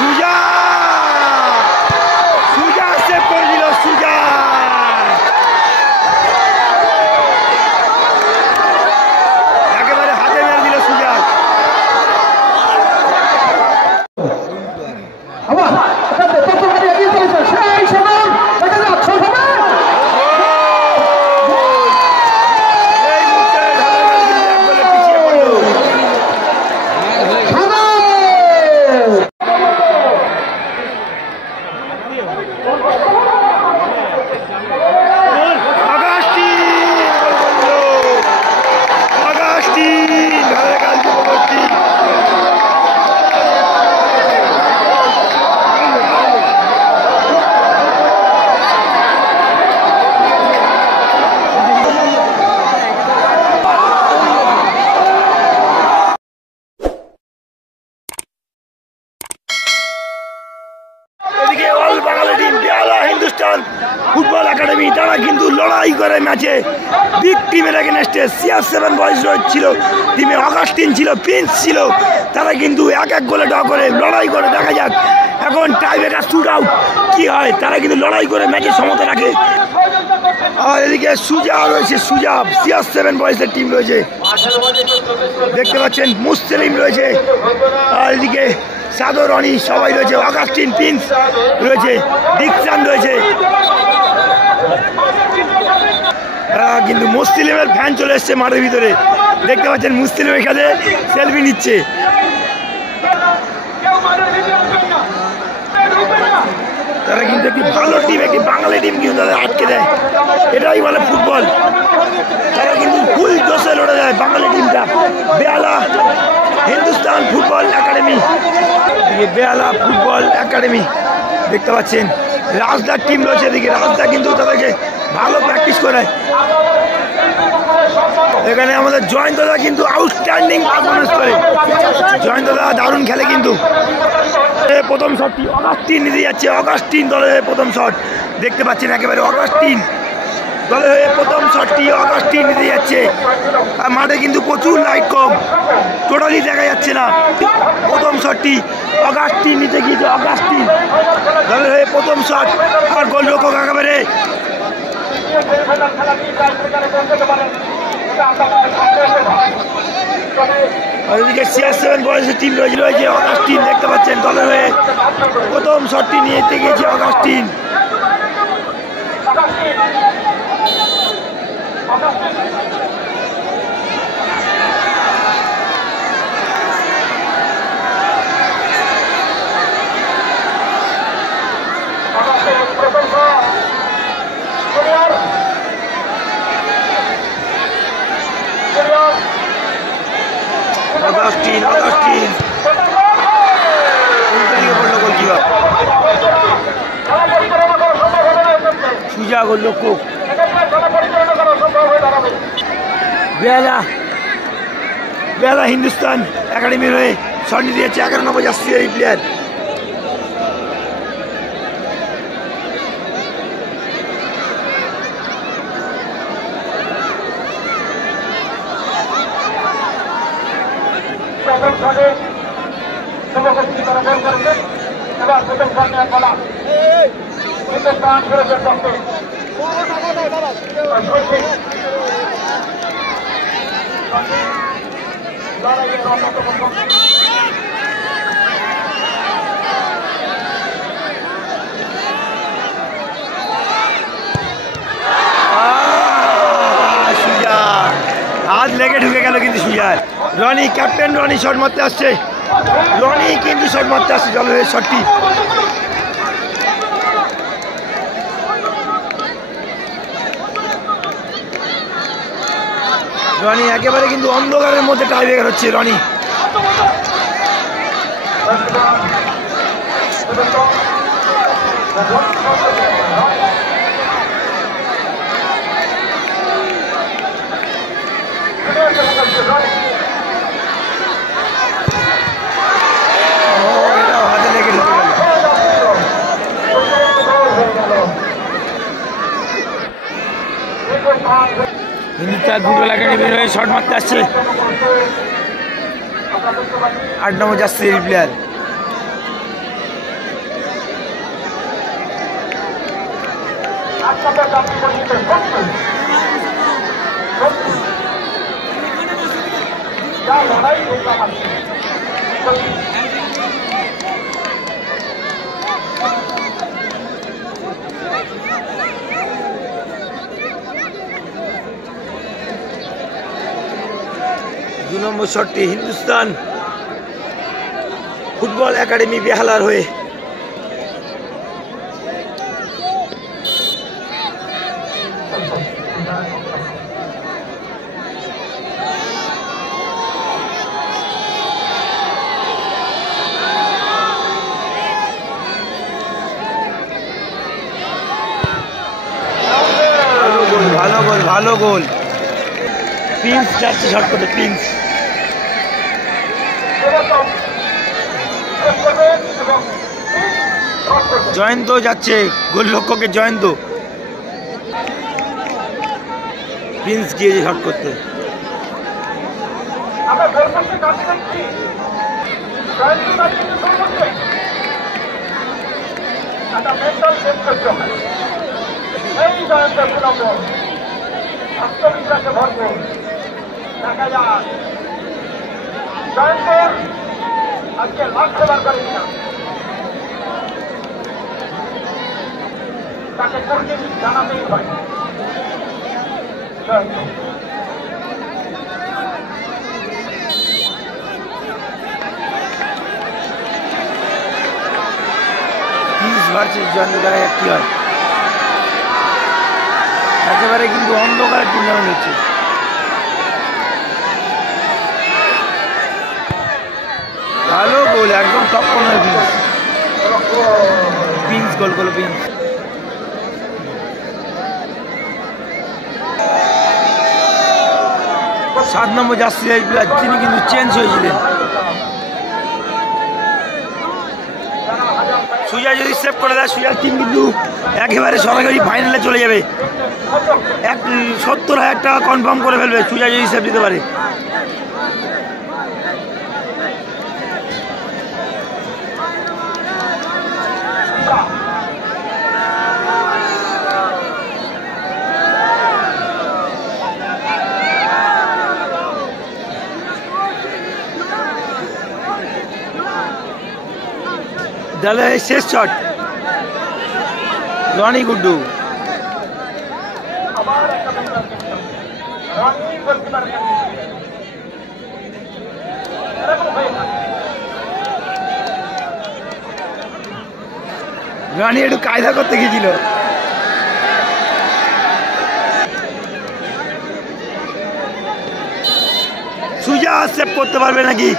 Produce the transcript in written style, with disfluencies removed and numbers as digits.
সুজা সুজা save করে দিল সুজা। একেবারে হাতে মেরে দিল সুজা। হিন্দুস্তান ফুটবল একাডেমি তারা কিন্তু লড়াই করে ম্যাচে বিগ টিমের এগেনস্টে। CR7 বয়েজ ছিল টিমে, অগাস্টিন ছিল, প্রিন্স ছিল, তারা কিন্তু এক এক গোলে ড্র করে লড়াই করে। দেখা যাক এখন টাইব্রেকার শুট আউট কি হয়। তারা কিন্তু লড়াই করে ম্যাচের সমতা রাখে। আর এদিকে সুজা রয়েছে, সুজা CR7 বয়েজের টিম রয়েছে, দেখতে পাচ্ছেন মুসলিম রয়েছে, আর এদিকে সাদর রনি সবাই রয়েছে, অগাস্টিন প্রিন্স রয়েছে, ডিকসান রয়েছে। কিন্তু মুসলিমের ফ্যান চলে এসছে মাঠের ভিতরে, দেখতে পাচ্ছেন মুসলিম এখানে সেলফি নিচ্ছে। তারা কিন্তু একটি ভালো টিম, একটি বাঙালি টিম কিন্তু তাদের আটকে দেয়, এটাই বলে ফুটবল। তারা কিন্তু ফুল জোশে লড়ে যায় বাঙালি টিমটা। বেহালা হিন্দুস্তান ফুটবল একাডেমি, বেহালা ফুটবল একাডেমি দেখতে পাচ্ছেন। রাজদার টিম রয়েছে এদিকে, রাজদা কিন্তু তাদেরকে ভালো প্র্যাকটিস করায়। এখানে আমাদের জয়ন্ত দা কিন্তু আউটস্ট্যান্ডিং পারফরমেন্স করে, জয়ন্ত দা দারুণ খেলে কিন্তু। প্রথম শটটি অগাস্টিন নিতে যাচ্ছে, অগাস্টিন দলের প্রথম শট দেখতে পাচ্ছেন, একেবারে অগাস্টিন দলের হয়ে প্রথম শটটি অগাস্টিন নিতে যাচ্ছে। আর মাঠে কিন্তু প্রচুর লাইট কম, টোটালি দেখা যাচ্ছে না। প্রথম শটটি অগাস্টিন নিতে গিয়েছে, অগাস্টিন দলের হয়ে প্রথম শট। আর গোলরক্ষক একেবারে ওইদিকে CR7 বয়েজের টিম রয়েছে, অগাস্টিন দেখতে পাচ্ছেন দলের হয়ে প্রথম শটটি নিতে গিয়েছে অগাস্টিন। অগাস্টিন অগাস্টিন সুজা গোলরক্ষক। বেহালা হিন্দুস্তান একাডেমির হয়ে শট নিতে যাচ্ছে 11 নম্বর জার্সি এই প্লেয়ার। হাত লেগে ঢুকে গেল কিন্তু সুজার। রনি ক্যাপ্টেন রনি শট মারতে আসছে, রনি কিন্তু শট মারতে আসছে জলের শটটি। রনি একেবারে কিন্তু অন্ধকারের মধ্যে টাইব্রেকার হচ্ছে রনি। হাতে লেগে ঢুকে গেল। হিন্দুস্তান ফুটবল একাডেমির হয়ে শট মারতে আসছে 8 নম্বর জার্সির প্লেয়ার। দু নম্বর শটটি হিন্দুস্তান ফুটবল একাডেমি বেহালার হয়ে। ভালো গোল, ভালো গোল। প্রিন্স যাচ্ছে শট করতে, প্রিন্স। জয়ন্ত যাচ্ছে গোলরক্ষকে, জয়ন্ত। প্রিন্স গিয়েছে শট করতে। আত্মবিশ্বাসে ভরপুর দেখা যাক জয়ন্ত আজকে লক্ষ্য বার করে কিনা, তাকে কোনদিন জানাতেই হয়। জয়ন্ত ভার্সেস জয়ন্ত, দেখা যাক কি হয়। একেবারে কিন্তু অন্ধকারের টুর্নামেন্ট হচ্ছে। ভালো গোল, একদম টপ কর্নার প্রিন্স। প্রিন্স গোল করলো, প্রিন্স। সাত নম্বর জার্সি প্লেয়ার, তিনি কিন্তু চেঞ্জ হয়েছিলেন। সুজা যদি সেভ করে দেয়, সুজার টিম কিন্তু একেবারে সরাসরি ফাইনালে চলে যাবে। 70,000 টাকা কনফার্ম করে ফেলবে সুজা যদি সেভ দিতে পারে। তাহলে শেষ শট রনি গুড্ডু। রানি একটু কায়দা করতে গিয়েছিল। সুজা সেভ করতে পারবে নাকি?